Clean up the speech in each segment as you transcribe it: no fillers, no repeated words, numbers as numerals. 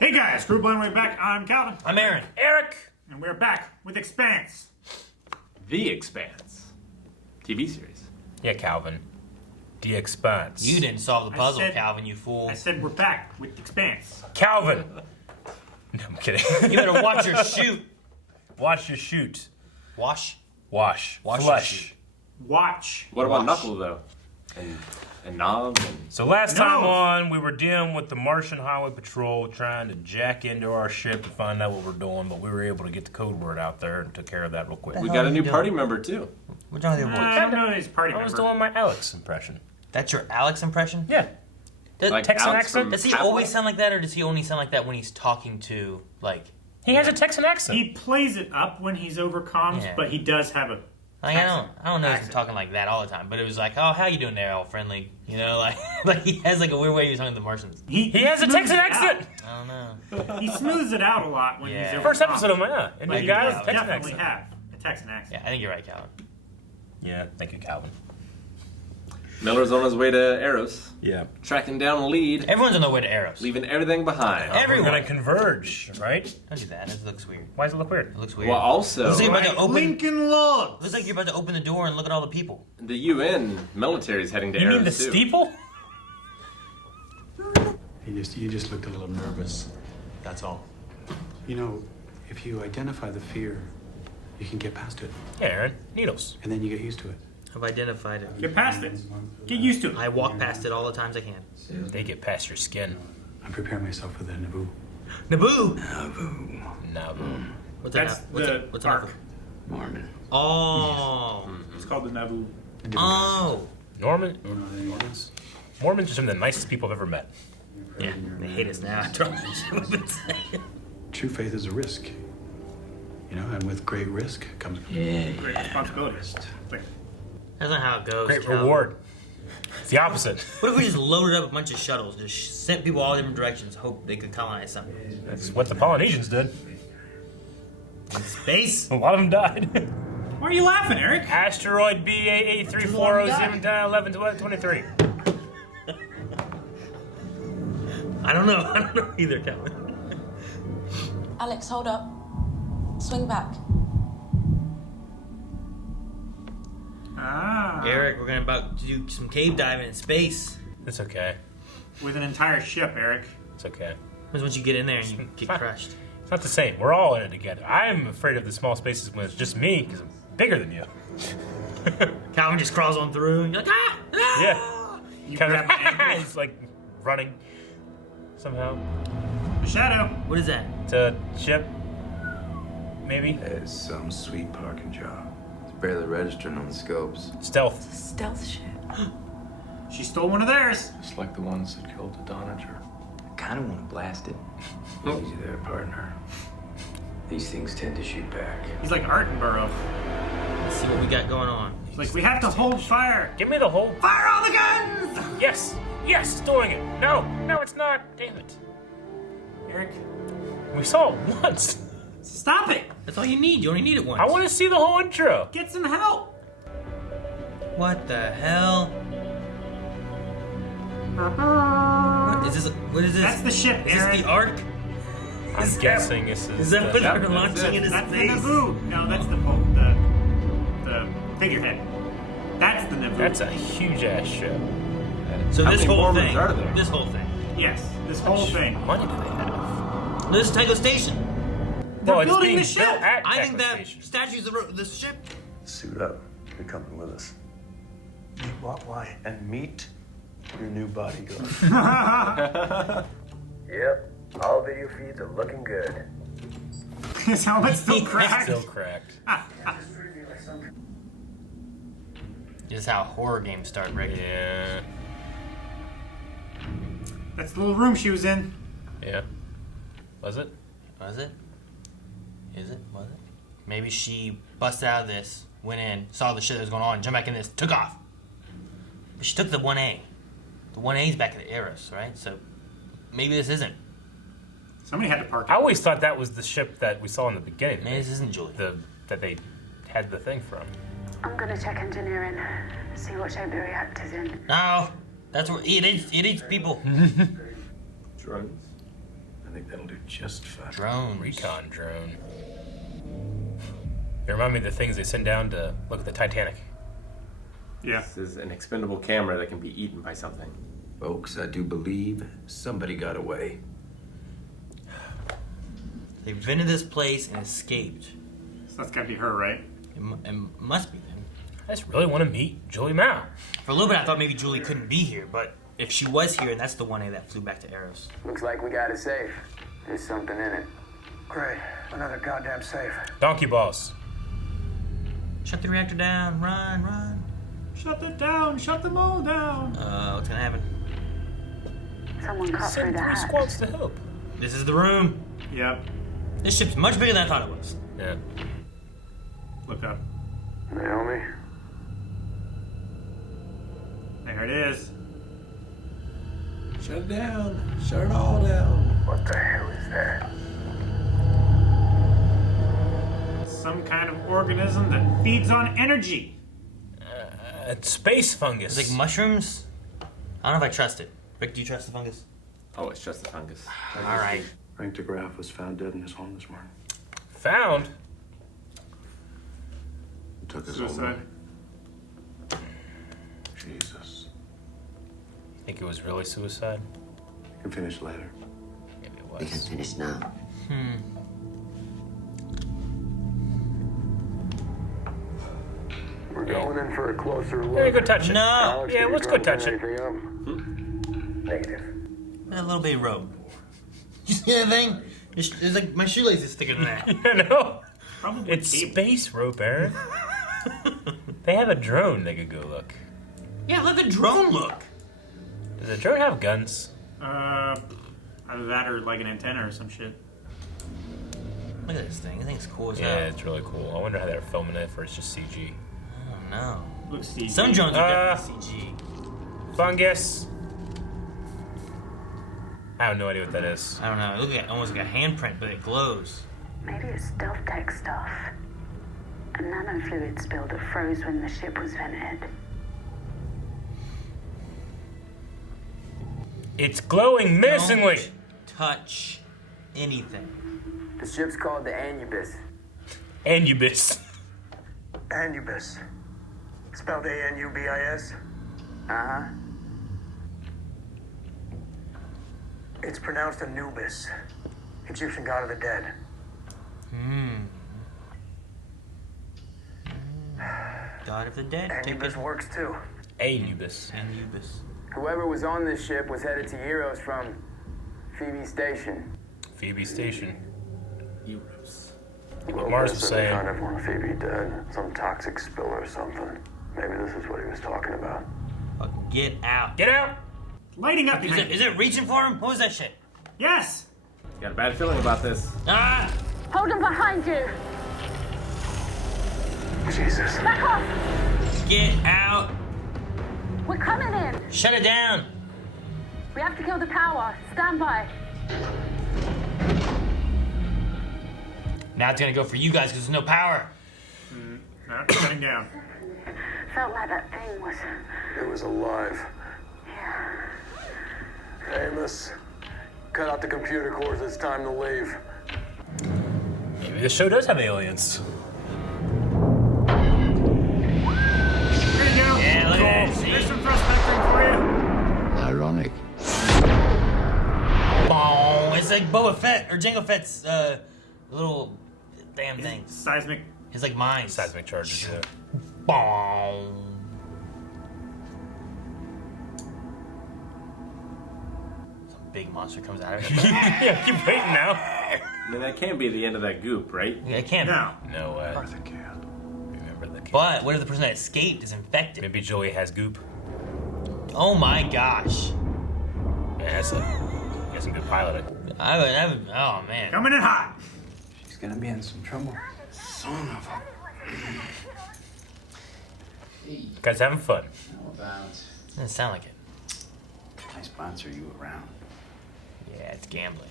Hey guys, Group Line Way back. I'm Calvin. I'm Aaron. Eric! And we're back with Expanse. The Expanse. TV series. Yeah, Calvin. The Expanse. You didn't solve the puzzle, said- Calvin, you fool. I said we're back with Expanse. Calvin! No, I'm kidding. You better watch your shoot. Watch your shoot. Wash. Wash. Wash your Flush. shoot. Watch. What about Wash. Knuckle though? And Knob and So last time No. on, we were dealing with the Martian Highway Patrol trying to jack into our ship to find out what we're doing, but we were able to get the code word out there and took care of that real quick. we hell got are a you new doing? party member too. What's wrong with your voice? I don't know his party I was member. doing my Alex impression. That's your Alex impression? Yeah. Does, Like Texan Alex accent? from does he Half-Life? always sound like that, or does he only sound like that when he's talking to, like... He has a Texan accent. He plays it up when he's over comms, Yeah. but he does have a Like, I don't know if he's accent. talking like that all the time, but it was like, oh, how you doing there, all friendly? You know, like, like he has like a weird way he's talking to the Martians. He has a smooths Texan it out. accent! I don't know. He smooths it out a lot when Yeah. he's over First comms. episode of my, yeah. And But the he guy does has a Texan definitely accent. have a Texan accent. Yeah, I think you're right, Calvin. Yeah, thank you, Calvin. Miller's on his way to Eros, Yeah. tracking down a lead, Everyone's on their way to Eros. leaving everything behind. Everyone. We're gonna converge, right? Don't do that. It looks weird. Why does it look weird? It looks weird. Well, also, Looks like you're about to Like open. Lincoln Logs. Looks like you're about to open the door and look at all the people. the UN military is heading to You Eros mean the too. steeple? You just looked a little nervous. That's all. You know, if you identify the fear, you can get past it, Yeah, Aaron. Needles. and then you get used to it. I've identified it. Get past it. Get used to it. I walk past it all the times I can. They get past your skin. I'm preparing myself for the Naboo. Naboo! No. What's That's that? the What's arc. that? Mormon. Oh. It's called the Naboo. A different Oh. Norman? kind. You know the Mormons? Mormons are some of the nicest people I've ever met. Yeah, they hate us now after all that shit we've been saying. True faith is a risk. You know, and with great risk comes Great responsibility. Like, That's not how it goes. Great Calvin. reward. It's the opposite. What if we just loaded up a bunch of shuttles, just sent people all different directions, hope they could colonize something? That's what the Polynesians did. In space? A lot of them died. why are you laughing, Eric? Asteroid BA834071123. I don't know. I don't know either, Calvin. Alex, hold up. Swing back. Ah. Eric, we're about to do some cave diving in space. It's okay. With an entire ship, Eric. It's okay. Because once you get in there and you get Fine. crushed. It's not the same. We're all in it together. I'm afraid of the small spaces when it's just me because I'm bigger than you. Calvin just crawls on through and you're like, ah! Ah! Yeah. You Kind grab my ankle. of. He's like running somehow. The shadow. What is that? It's a ship. Maybe. It's some sweet parking job. It's barely registering on the scopes. Stealth. Stealth ship. She stole one of theirs. Just like the ones that killed the Donager. I kind of want to blast it. Easy there, partner. These things tend to shoot back. He's like Artenborough. Let's see what we got going on. He's like, we have to hold fire. Give me the whole. Fire all the guns! Yes! Yes! It's doing it! No! No, it's not! Damn it. Eric, We saw it once. stop it. That's all you need. You only need it once. I want to see the whole intro. Get some help. What the hell? What is this? What is this? That's the ship, Is Aaron. this the Ark? I'm guessing this is. Is that what the- they're launching into That's the space? Naboo. No, that's the figurehead. That's the Naboo. That's a huge ass ship. So How this many whole Mormons thing. are there? This whole thing. Yes, this whole thing. Money do they have? This is Tango Station. They're it's building being the ship. built at I think Techno that Station. statue's the ship. Suit up. You're coming with us. Meet what? Why? And meet your new bodyguard. Yep, all video feeds are looking good. His helmet's still cracked. Still cracked. This is how horror games start, right? Yeah. That's the little room she was in. Yeah. Was it? Was it? Is it? Was it? Maybe she busted out of this, went in, saw the shit that was going on, jumped back in this, took off. But she took the 1A. The 1A's back at the Eros, right? So maybe this isn't. Somebody had to park I it. always thought that was the ship that we saw in the beginning. Maybe this isn't Julie. That they had the thing from. I'm gonna check engineering, see what shape the reactor's in. No, that's where it eats people. Drugs. I think that'll do just fine. Drones. Recon drone. They remind me of the things they send down to look at the Titanic. Yeah. This is an expendable camera that can be eaten by something. Folks, I do believe somebody got away. They've been to this place and escaped. So that's gotta be her, right? It must be them. I just really want to meet Julie Mao. For a little bit, I thought maybe Julie couldn't be here, but if she was here, and that's the 1A that flew back to Eros. Looks like we got a safe. There's something in it. Great. Another goddamn safe. Donkey balls. Shut the reactor down. Run, run. Shut it down. Shut them all down. What's gonna happen? Someone cut through Send the 3 hatch. squads to help. This is the room. Yep. This ship's much bigger than I thought it was. Yeah. Look up. Naomi? There it is. Shut it down. Shut it all down. What the hell is that? Some kind of organism that feeds on energy. It's space fungus. It's like mushrooms. I don't know if I trust it. Rick, do you trust the fungus? Oh, it's just the fungus. All right. Frank DeGraff was found dead in his home this morning. Found. He took his Suicide. own life. Jesus. Think it was really suicide? You can finish later. Maybe it We can was. finish now. We're going in for a closer look. Yeah, go touch it. No. Alex, Yeah, did you let's go drop touch it. anything up? Negative. A little baby robe. You see that thing? It's like my shoelace is thicker than that. You know? Probably It's cable. space rope, Aaron. They have a drone they could go look. Yeah, let the drone look. Does the drone have guns? Either that or like an antenna or some shit. Look at this thing. This thing's cool as Yeah, hell. it's really cool. I wonder how they're filming it if it's just CG. Oh no. Looks CG. Some drones are definitely CG. Fungus. I have no idea what that is. I don't know. It looks like almost like a handprint, but it glows. Maybe it's stealth tech stuff. A nanofluid spill that froze when the ship was vented. It's glowing menacingly. Don't touch anything. The ship's called the Anubis. Anubis. Anubis. Spelled A-N-U-B-I-S. Uh-huh. It's pronounced Anubis. Egyptian god of the dead. God of the dead. Take Anubis it. works too. Anubis. Anubis. Whoever was on this ship was headed to Eros from Phoebe Station. Phoebe Station. Euros. Well, Mars Chris was said they saying. found everyone Phoebe dead. Some toxic spill or something. Maybe this is what he was talking about. Get out. Get out! Lighting up Is behind it reaching for him? What was that shit? Yes! Got a bad feeling about this. Ah! Hold them behind you! Jesus. Back off! Get out! We're coming in! Shut it down! We have to kill the power. Stand by. Now it's gonna go for you guys because there's no power. Not shutting down. Felt like that thing was... It was alive. Amos, cut out the computer cores. It's time to leave. Maybe this show does have aliens. There you go. Yeah, look at that. There's See? some thrust vectoring for you. Ironic. Boom. It's like Boba Fett or Jango Fett's little damn thing. Seismic. It's like mine. Seismic charges, yeah. Boom. Some big monster comes out of it. Yeah, keep waiting now. I mean, that can't be the end of that goop, right? Yeah, it can't. No. No way. Arthur can. Remember the kid. But what if the person that escaped is infected? Maybe Joey has goop. Oh my gosh. Yeah, that's a good piloting. I would, oh man. Coming in hot. She's gonna be in some trouble. Son of a... Guys having fun. How about Doesn't sound like it. I sponsor you around? Yeah, it's gambling.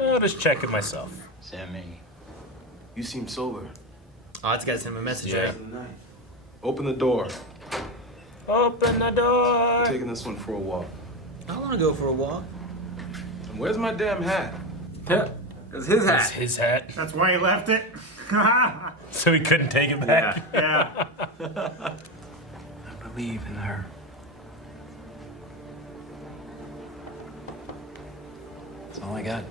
I'll just check it myself. Sammy. You seem sober. Oh, it's got to send him a message, Yeah. right? Open the door. Open the door. I'm taking this one for a walk. I want to go for a walk. And where's my damn hat? It's his That's hat. his hat. That's why he left it. So he couldn't take it back. Yeah. I believe in her. That's all I got.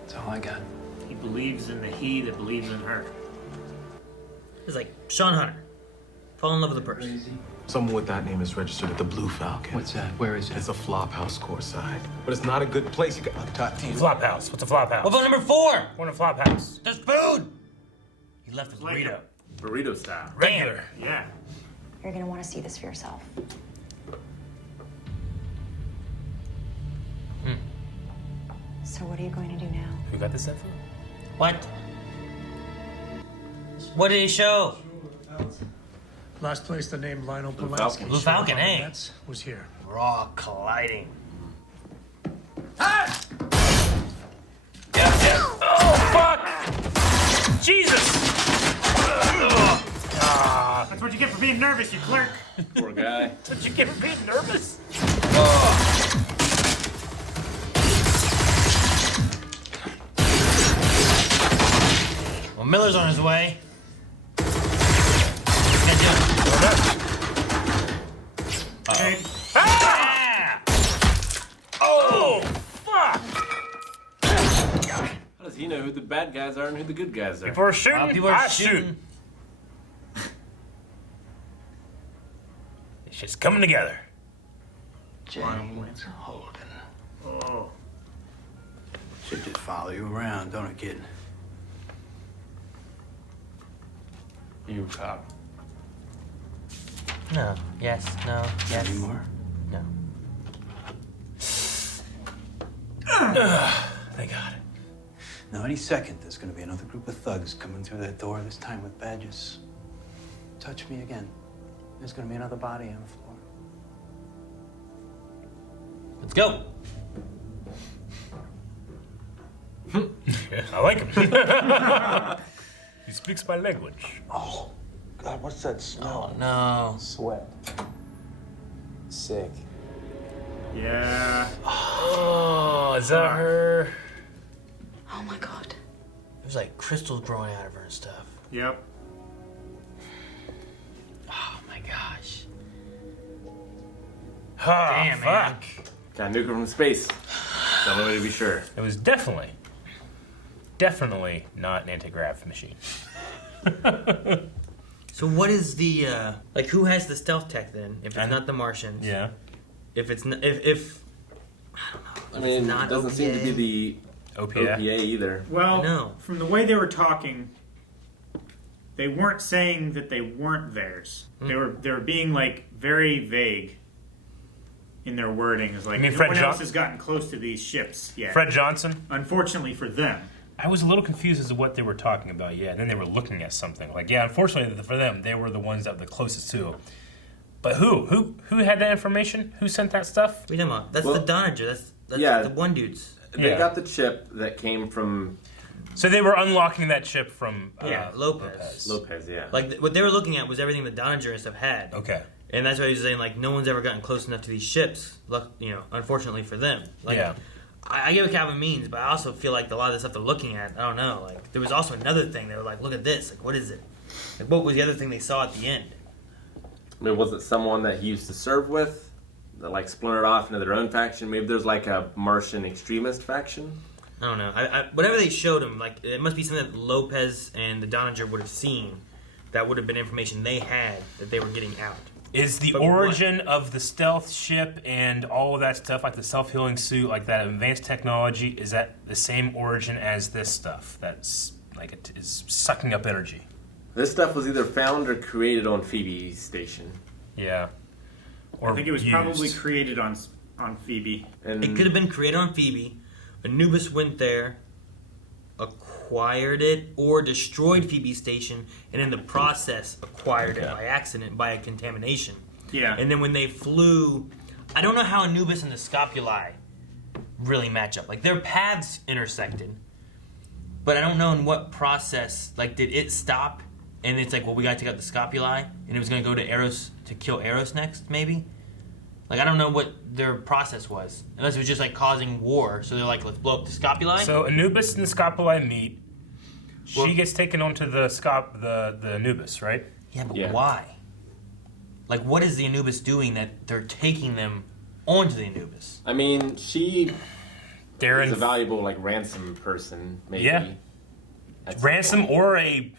That's all I got. He believes in the he that believes in her. It's like Sean Hunter. Fall in love with a person. Someone with that name is registered at the Blue Falcon. What's that? Where is it? It's a flop house courtside. But it's not a good place. You got to talk to you. Flop house. What's a flop house? What about number 4? What a flop house? There's food. He left his Like burrito. Burrito style. Regular. Yeah. You're gonna want to see this for yourself. So what are you going to do now? Who got this info? What? What did he show? Last place the name Lionel Blue Polanski. Falcon. Blue Falcon, showed up on the eh? Mets was here. Raw colliding. Oh, fuck! Jesus! That's what you get for being nervous, you clerk. Poor guy. Did you get me nervous? Well, Miller's on his way. Can't do it. Okay. Ah! Oh, fuck! How does he know who the bad guys are and who the good guys are? People are shooting. People are I shooting. shoot. It's just coming together. James Holden. Oh. Should just follow you around, don't it, kid? You cop. No. Yes. No. Yes. Any more? No. Thank God. Now, any second, there's gonna be another group of thugs coming through that door, this time with badges. Touch me again. There's gonna be another body on the floor. Let's go. Yeah, I like him. He speaks my language. Oh, God, what's that smell? Oh no. Sweat. Sick. Yeah. Oh, is that her? Oh my god. There's like crystals growing out of her and stuff. Yep. Oh my gosh. Oh, Damn, man. fuck. Got nuke her from space. The only way to be sure. It was definitely not an anti-grav machine. So what is the like? Who has the stealth tech then? If it's not the Martians. Yeah. If it's not, if I don't know. I If mean, it's it not doesn't seem to be the OPA. OPA either. Well, No. from the way they were talking, they weren't saying that they weren't theirs. They were being like very vague in their wording. Is like You mean no Fred one Jo- else has gotten close to these ships yet. Fred Johnson. Unfortunately for them. I was a little confused as to what they were talking about. Yeah, and then they were looking at something. Like, yeah, unfortunately for them, they were the ones that were the closest to. But who had that information? Who sent that stuff? what are you talking about? That's Well, the Donager. That's yeah. the one dudes. They Yeah. got the chip that came from So they were unlocking that chip from Lopez. Lopez, yeah. Like what they were looking at was everything the Donager and stuff had. Okay. And that's why he was saying like no one's ever gotten close enough to these ships. Unfortunately for them. Like, Yeah. I get what Calvin means, but I also feel like a lot of the stuff they're looking at, I don't know. Like there was also another thing. They were like, look at this. Like what is it? Like what was the other thing they saw at the end? I mean, was it someone that he used to serve with that like splintered off into their own faction? Maybe there's like a Martian extremist faction. I don't know. Whatever they showed him, like it must be something that Lopez and the Donager would have seen. That would have been information they had that they were getting out. Is the But origin of the stealth ship and all of that stuff, like the self-healing suit, like that advanced technology, is that the same origin as this stuff? That's like it is sucking up energy. This stuff was either found or created on Phoebe's station. Yeah. Or I think it was used. probably created on Phoebe. And It could have been created on Phoebe. Anubis went there, acquired it, or destroyed Phoebe's station, and in the process acquired it by accident, by a contamination. Yeah. And then when they flew, I don't know how Anubis and the Scopuli really match up. Like their paths intersected, But I don't know in what process. Like, did it stop? And it's like, well, we got to take out the Scopuli, and it was going to go to Eros to kill Eros next, maybe? Like, I don't know what their process was. Unless it was just, like, causing war. So they're like, let's blow up the Scopuli? So Anubis and the Scopuli meet. She gets taken onto the Anubis, right? Yeah, but why? Like, what is the Anubis doing that they're taking them onto the Anubis? I mean, she Darren is a valuable, like, ransom person, maybe. Yeah. Ransom or a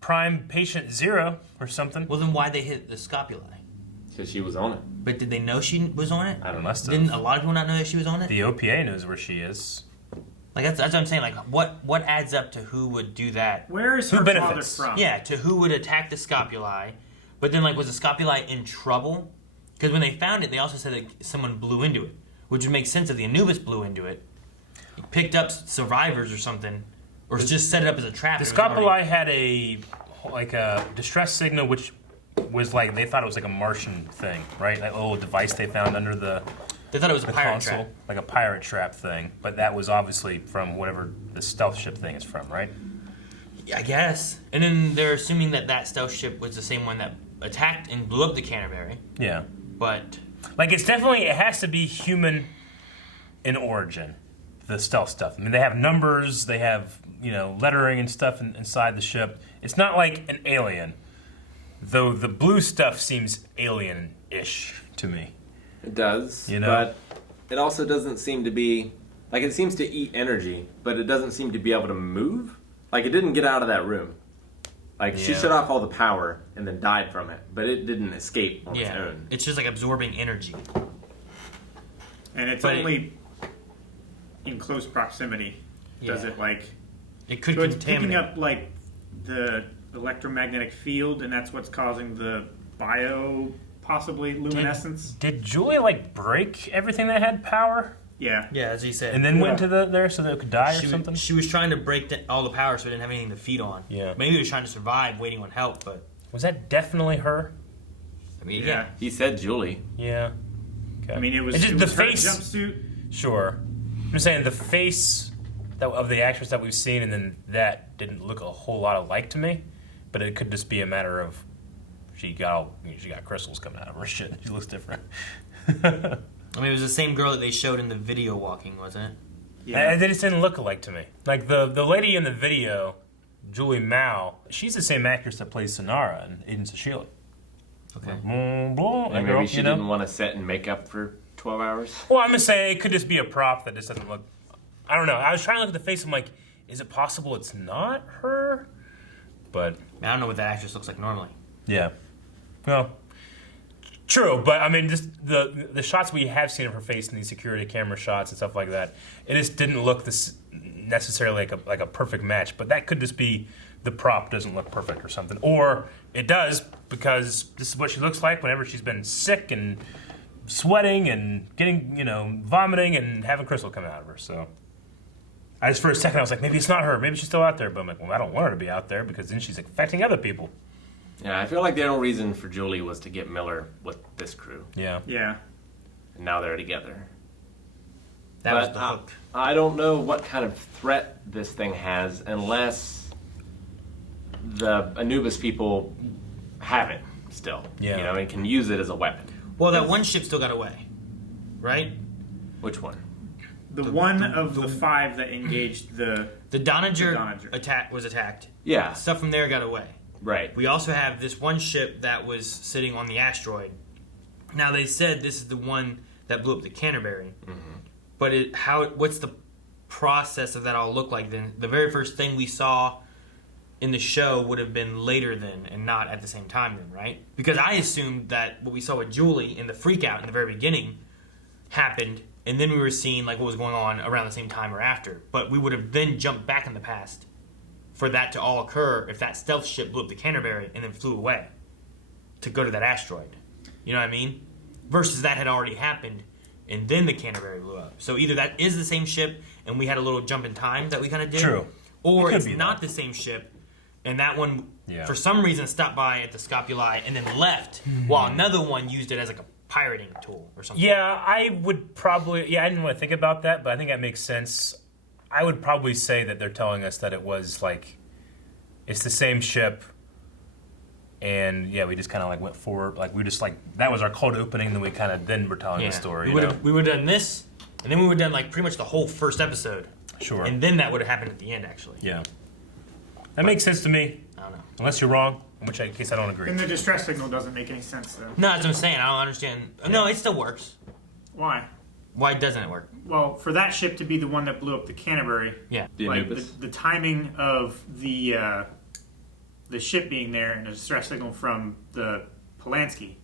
prime patient 0 or something. Well, then why they hit the Scopuli? Because she was on it. But did they know she was on it? I don't know. Didn't a lot of people not know that she was on it? The OPA knows where she is. Like, that's what I'm saying. Like, what adds up to who would do that? Where is her father from? Yeah, to who would attack the Scopuli. But then, like, was the Scopuli in trouble? Because when they found it, they also said that someone blew into it. Which would make sense if the Anubis blew into it. He picked up survivors or something. Or just set it up as a trap. The Scopuli had a distress signal, which was like, they thought it was like a Martian thing, right? That little device they found under the They thought it was a pirate console, trap. like a pirate trap thing. But that was obviously from whatever the stealth ship thing is from, right? Yeah, I guess. And then they're assuming that stealth ship was the same one that attacked and blew up the Canterbury. Yeah. But like, it has to be human in origin, the stealth stuff. I mean, they have numbers, they have, lettering and stuff inside the ship. It's not like an alien, though the blue stuff seems alien-ish to me. It does, but it also doesn't seem to be, like, it seems to eat energy, but it doesn't seem to be able to move. Like, it didn't get out of that room. Like, she shut off all the power and then died from it, but it didn't escape on its own. It's just like absorbing energy. And it's only in close proximity. Does it, like... It could so it's contaminate. picking up, like, the electromagnetic field, and that's what's causing the possibly luminescence. Did Julie, like, break everything that had power? Yeah. Yeah, as he said. And then went to there so they could die or something? She was trying to break all the power so it didn't have anything to feed on. Yeah. Maybe he was trying to survive, waiting on help, but... Was that definitely her? I mean, Yeah. He said Julie. Yeah. Okay. I mean, it was, It's just the the face jumpsuit. Sure. I'm just saying the face of the actress that we've seen, and then that didn't look a whole lot alike to me. But it could just be a matter of she got crystals coming out of her shit. She looks different. I mean, it was the same girl that they showed in the video walking, wasn't it? Yeah. They just didn't look alike to me. Like the lady in the video, Julie Mao, she's the same actress that plays Sonara in Agents of S.H.I.E.L.D. Okay. And maybe she didn't want to set and make up for 12 hours. Well, I'm just saying it could just be a prop that just doesn't look... I don't know. I was trying to look at the face. I'm like, is it possible it's not her? But... I don't know what that actress looks like normally. Yeah. Well, true. But, I mean, just the shots we have seen of her face in these security camera shots and stuff like that, it just didn't look necessarily like a perfect match. But that could just be the prop doesn't look perfect or something. Or it does because this is what she looks like whenever she's been sick and sweating and getting, vomiting and having crystal come out of her. So I just, for a second, I was like, maybe it's not her. Maybe she's still out there. But I'm like, well, I don't want her to be out there because then she's infecting other people. Yeah, I feel like the only reason for Julie was to get Miller with this crew. Yeah. Yeah. And now they're together. That was the hook. I don't know what kind of threat this thing has unless the Anubis people have it still. Yeah. And can use it as a weapon. Well, that one ship still got away, right? Which one? The one of the 5 that engaged the Donager was attacked. Yeah. Stuff from there got away. Right. We also have this one ship that was sitting on the asteroid. Now they said this is the one that blew up the Canterbury. Mm-hmm. But what's the process of that all look like then? The very first thing we saw in the show would have been later then and not at the same time then, right? Because I assumed that what we saw with Julie in the freak out in the very beginning happened, and then we were seeing like what was going on around the same time or after. But we would have then jumped back in the past for that to all occur if that stealth ship blew up the Canterbury and then flew away to go to that asteroid. You know what I mean? Versus that had already happened and then the Canterbury blew up. So either that is the same ship and we had a little jump in time that we kind of did. True. Or It could it's be not that. the same ship and that one Yeah. for some reason stopped by at the Scopuli and then left while another one used it as like a pirating tool or something. Yeah, I would probably... Yeah, I didn't want to think about that, but I think that makes sense. I would probably say that they're telling us that it was like, it's the same ship. And yeah, we just kind of like went forward. Like we just like, that was our cold opening. And then we kind of, then we're telling the story. We would have done this. And then we would have done like pretty much the whole first episode. Sure. And then that would have happened at the end, actually. Yeah. That makes sense to me. I don't know. Unless you're wrong, in which case I don't agree. And the distress signal doesn't make any sense, though. No, that's what I'm saying. I don't understand. No, it still works. Why? Why doesn't it work? Well, for that ship to be the one that blew up the Canterbury, Yeah. The like Anubis. the timing of the ship being there and a distress signal from the Polanski.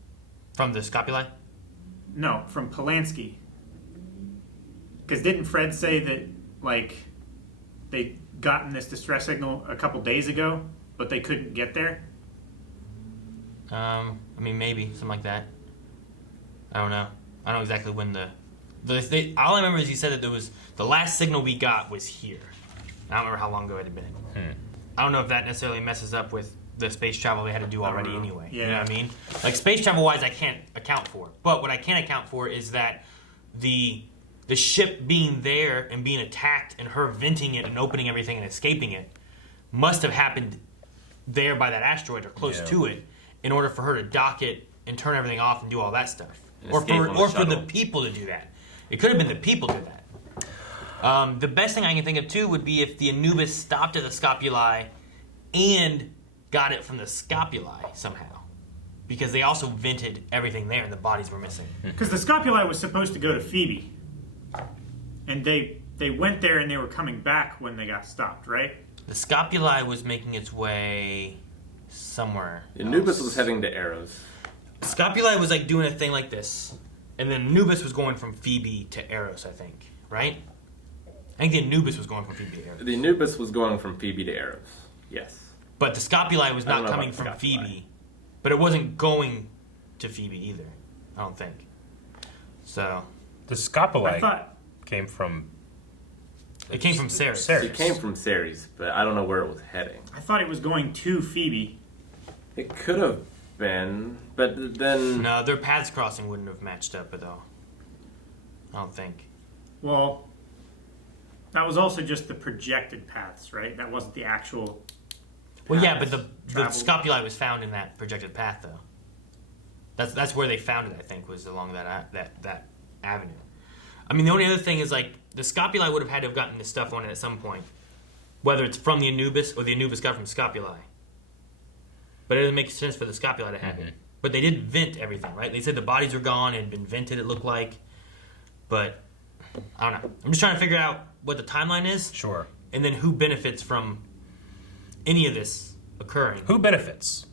From the Scopuli? No, from Polanski. Because didn't Fred say that, like, they gotten this distress signal a couple days ago, but they couldn't get there? I mean, maybe something like that. I don't know. I don't know exactly when all I remember is he said that there was the last signal we got was here. I don't remember how long ago it had been. I don't know if that necessarily messes up with the space travel they had to do already anyway. Yeah. You know what I mean? Like space travel wise, I can't account for. But what I can account for is that the ship being there and being attacked and her venting it and opening everything and escaping it must have happened there by that asteroid or close to it in order for her to dock it and turn everything off and do all that stuff. And Or escape on the for the shuttle. people to do that. It could have been the people did that. The best thing I can think of too would be if the Anubis stopped at the Scopuli and got it from the Scopuli somehow. Because they also vented everything there and the bodies were missing. Because the Scopuli was supposed to go to Phoebe. And they went there and they were coming back when they got stopped, right? The Scopuli was making its way somewhere. Anubis was heading to Eros. Scopuli was like doing a thing like this. And then Anubis was going from Phoebe to Eros, I think. Right? I think the Anubis was going from Phoebe to Eros. The Anubis was going from Phoebe to Eros. Yes. But the Scopuli was I don't not know coming about from Scopuli. Phoebe. But it wasn't going to Phoebe either. I don't think. So. The Scopuli I thought came from... It came from Ceres. It came from Ceres, but I don't know where it was heading. I thought it was going to Phoebe. It could have been, but then... No, their paths crossing wouldn't have matched up at all. I don't think. Well, that was also just the projected paths, right? That wasn't the actual. Well, yeah, but the traveled. Scopuli was found in that projected path, though. That's where they found it. I think was along that avenue. I mean, the only other thing is like the Scopuli would have had to have gotten this stuff on it at some point, whether it's from the Anubis or the Anubis got from Scopuli. But it doesn't make sense for the Scopuli to have it. But they did vent everything, right? They said the bodies were gone and had been vented. It looked like, but I don't know. I'm just trying to figure out what the timeline is. Sure. And then who benefits from any of this occurring. Who benefits?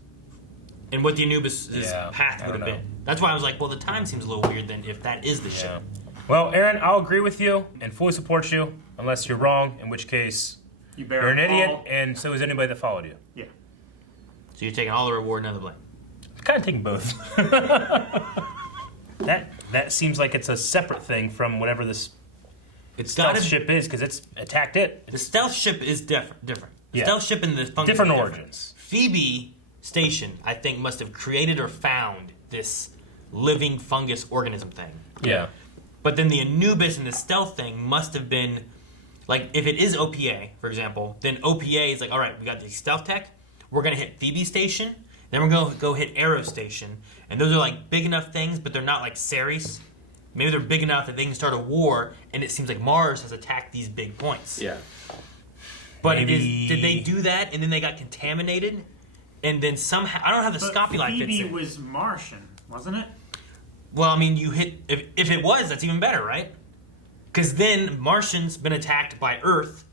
And what the Anubis' path I would have don't know. been. That's why I was like, well, the time seems a little weird then if that is the ship. Well, Aaron, I'll agree with you and fully support you, unless you're wrong, in which case you're an idiot, and so is anybody that followed you. Yeah. So you're taking all the reward and none of the blame. Kind of taking both. that seems like it's a separate thing from whatever this stealth ship is, because it's attacked it. The stealth ship is different. The stealth ship and the fungus different are origins. Phoebe Station, I think, must have created or found this living fungus organism thing. Yeah. But then the Anubis and the stealth thing must have been, like, if it is OPA, for example, then OPA is like, all right, we got the stealth tech, we're going to hit Phoebe Station, then we're going to go hit Arrow Station, and those are, like, big enough things, but they're not like Ceres. Maybe they're big enough that they can start a war, and it seems like Mars has attacked these big points. Yeah. But did they do that, and then they got contaminated, and then somehow, I don't know how the Scopuli fits Phoebe in. was Martian, wasn't it? Well, I mean, you hit... If it was, that's even better, right? Because then Martian's been attacked by Earth,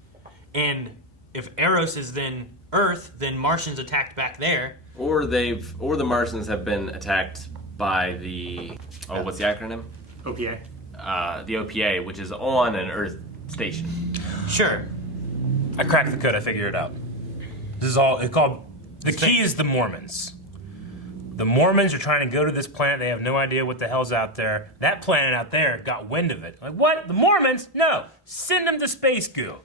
and if Eros is then Earth, then Martian's attacked back there. Or the Martians have been attacked by the... Oh, what's the acronym? OPA. The OPA, which is on an Earth station. Sure. I cracked the code. I figured it out. This is all... It's called... The key is the Mormons. The Mormons are trying to go to this planet. They have no idea what the hell's out there. That planet out there got wind of it. Like, what? The Mormons? No. Send them to Space Goo.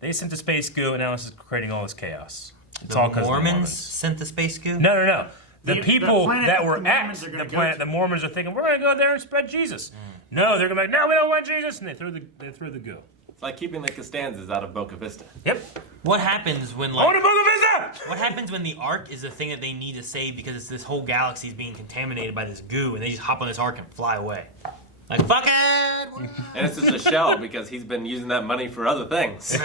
They sent to Space Goo, and now this is creating all this chaos. It's all The because of the Mormons Mormons. sent the Space Goo? No. The people planet that the were Mormons at are gonna the go planet, to. the Mormons are thinking, we're going to go there and spread Jesus. No, they're going to be like, no, we don't want Jesus. And they threw the goo. It's like keeping the Costanzas out of Boca Vista. Yep. What happens when Go to Boca Vista! What happens when the Ark is the thing that they need to save because it's this whole galaxy is being contaminated by this goo, and they just hop on this Ark and fly away? Like, fuck it! And it's just a shell because he's been using that money for other things.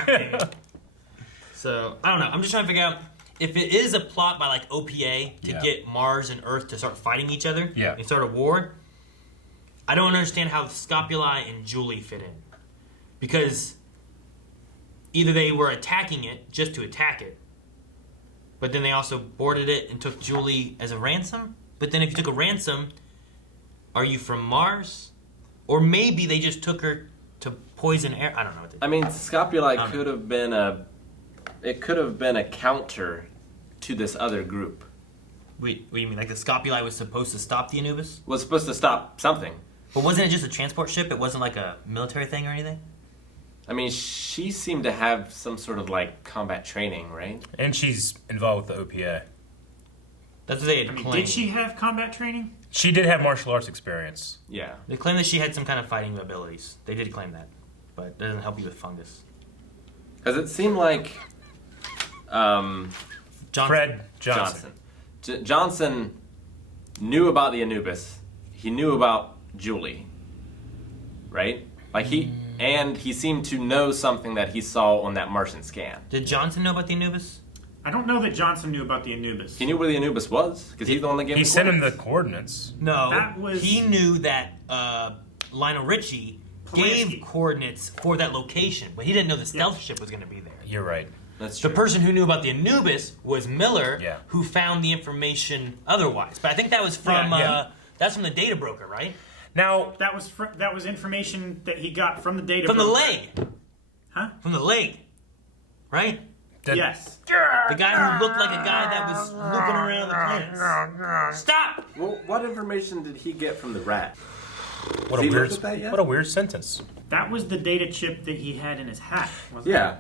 So, I don't know. I'm just trying to figure out if it is a plot by, like, OPA to get Mars and Earth to start fighting each other and start a war. I don't understand how Scopuli and Julie fit in. Because either they were attacking it just to attack it, but then they also boarded it and took Julie as a ransom. But then if you took a ransom, are you from Mars? Or maybe they just took her to poison air. I don't know. I mean, Scopuli could have been a counter to this other group. Wait, what do you mean? Like the Scopuli was supposed to stop the Anubis? Was supposed to stop something. But wasn't it just a transport ship? It wasn't like a military thing or anything? I mean, she seemed to have some sort of like combat training, right? And she's involved with the OPA. That's what they had claimed. Did she have combat training? She did have martial arts experience. Yeah. They claimed that she had some kind of fighting abilities. They did claim that. But it doesn't help you with fungus. Because it seemed like Fred Johnson. Johnson knew about the Anubis. He knew about Julie. Right? Like he seemed to know something that he saw on that Martian scan. Did Johnson know about the Anubis? I don't know that Johnson knew about the Anubis. He knew where the Anubis was because he's the one that gave him. He sent him the coordinates. No, he knew that Lionel Richie gave coordinates for that location, but he didn't know the stealth ship was going to be there. You're right. That's true. The person who knew about the Anubis was Miller, who found the information otherwise. But I think that was from that's from the data broker, right? Now that was information that he got from the data from broker. the leg, huh? From the leg, right? Yes. The guy who looked like a guy that was looping around the planets. Stop! Well, what information did he get from the rat? What a weird sentence. That was the data chip that he had in his hat, wasn't it?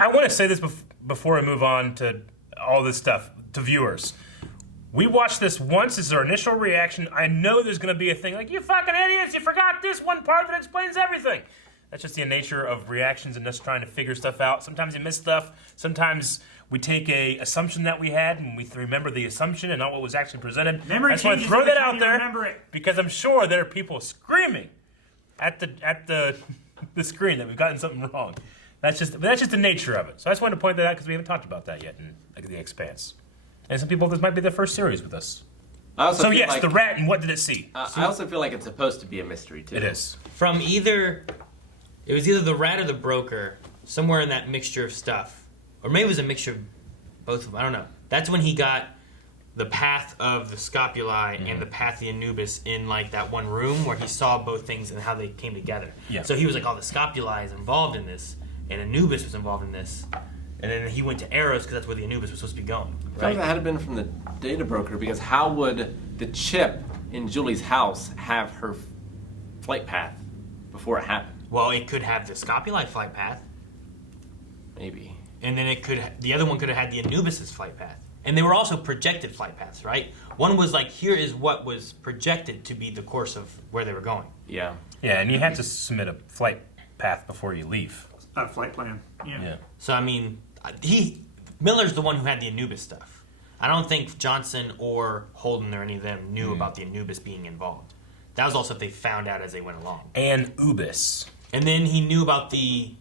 I want to say this before we move on to all this stuff to viewers. We watched this once. This is our initial reaction. I know there's going to be a thing like, you fucking idiots, you forgot this one part that explains everything. That's just the nature of reactions and us trying to figure stuff out. Sometimes you miss stuff. Sometimes we take a assumption that we had and we remember the assumption and not what was actually presented. Memory I just want to changes throw every that time out you there remember it. because I'm sure there are people screaming at the screen that we've gotten something wrong. That's just the nature of it. So I just wanted to point that out because we haven't talked about that yet in The Expanse. And some people, this might be their first series with us. So yes, like, the rat, and what did it see? I also feel like it's supposed to be a mystery too. It is. From it was either the rat or the broker, somewhere in that mixture of stuff. Or maybe it was a mixture of both of them. I don't know. That's when he got the path of the Scopuli and the path of the Anubis in like that one room where he saw both things and how they came together. Yeah. So he was like, oh, the Scopuli is involved in this, and Anubis was involved in this. And then he went to Eros because that's where the Anubis was supposed to be going. I feel like that had been from the data broker because how would the chip in Julie's house have her flight path before it happened? Well, it could have the Scopuli flight path. Maybe. And then the other one could have had the Anubis' flight path. And they were also projected flight paths, right? One was like, here is what was projected to be the course of where they were going. Yeah. Yeah, and you have to submit a flight path before you leave. A flight plan. Yeah. So, I mean, Miller's the one who had the Anubis stuff. I don't think Johnson or Holden or any of them knew about the Anubis being involved. That was also if they found out as they went along. And Ubis. And then he knew about the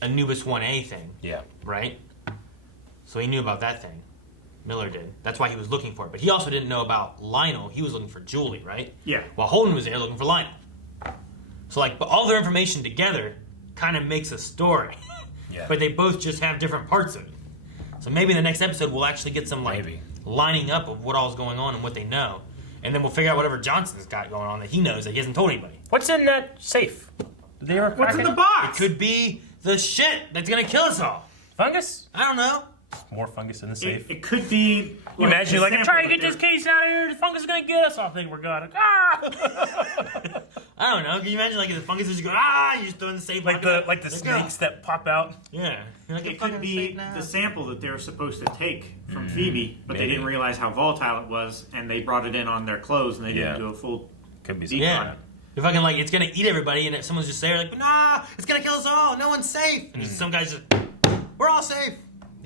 Anubis 1A thing. Yeah. Right? So he knew about that thing. Miller did. That's why he was looking for it. But he also didn't know about Lionel. He was looking for Julie, right? Yeah. While Holden was there looking for Lionel. So, like, but all their information together kind of makes a story. Yeah. But they both just have different parts of it. So maybe in the next episode we'll actually get some, like, lining up of what all's going on and what they know. And then we'll figure out whatever Johnson's got going on that he knows that he hasn't told anybody. What's in that safe? Did they ever What's crack in it? the box? It could be the shit that's going to kill us all. Fungus? I don't know. More fungus in the safe. It could be. You imagine you're like, I'm sample trying to that get this case out of here. The fungus is going to get us. I think we're going to. I don't know. Can you imagine like if the fungus is just going, you just throw in the safe like the snakes that pop out. Yeah. You're like, It could be the sample that they were supposed to take from Phoebe, but they didn't realize how volatile it was, and they brought it in on their clothes, and they didn't do a full could be decon. Yeah. You're fucking like, it's gonna eat everybody, and if someone's just there, like, nah, it's gonna kill us all. No one's safe. And some guys just, we're all safe.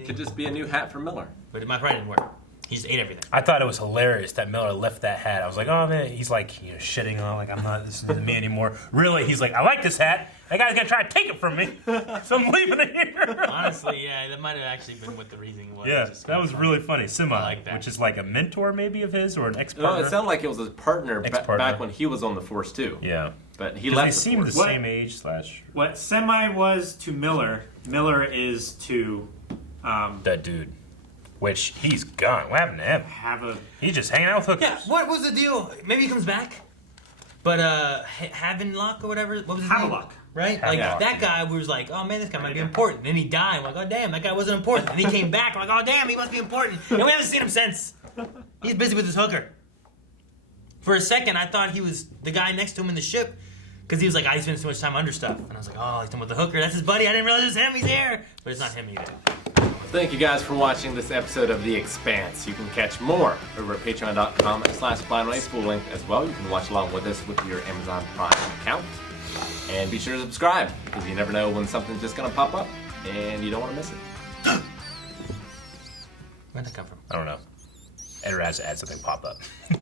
Could just be a new hat for Miller. But my pride didn't work. He just ate everything. I thought it was hilarious that Miller left that hat. I was like, oh man, he's like, shitting on, like, I'm not, this isn't me anymore. Really, he's like, I like this hat. That guy's gonna try to take it from me, so I'm leaving it here. Honestly, yeah, that might have actually been what the reasoning was. Yeah, that was really funny. Semi, like that. which is like a mentor maybe of his or an ex-partner. No, it sounded like it was his partner Ex-partner. back when he was on the Force too. Yeah, but he 'cause left. They the seem the Force. same age slash. What Semi was to Miller, Miller is to that dude. Which he's gone. What happened to him? He's just hanging out with hookers. Yeah, what was the deal? Maybe he comes back. But Havenlock or whatever, what was his name? Havelock. Right? Like that guy was like, oh man, this guy might be important. Then he died. We're like, oh damn, that guy wasn't important. And he came back. We're like, oh damn, he must be important. And we haven't seen him since. He's busy with his hooker. For a second, I thought he was the guy next to him in the ship. Because he was like, I spend so much time under stuff. And I was like, oh, he's done with the hooker. That's his buddy. I didn't realize it was him. He's here. But it's not him either. Thank you guys for watching this episode of The Expanse. You can catch more over at patreon.com/blindways. Full link as well. You can watch along with us with your Amazon Prime account. And be sure to subscribe, because you never know when something's just going to pop up, and you don't want to miss it. Where'd that come from? I don't know. Edward has to add something pop up.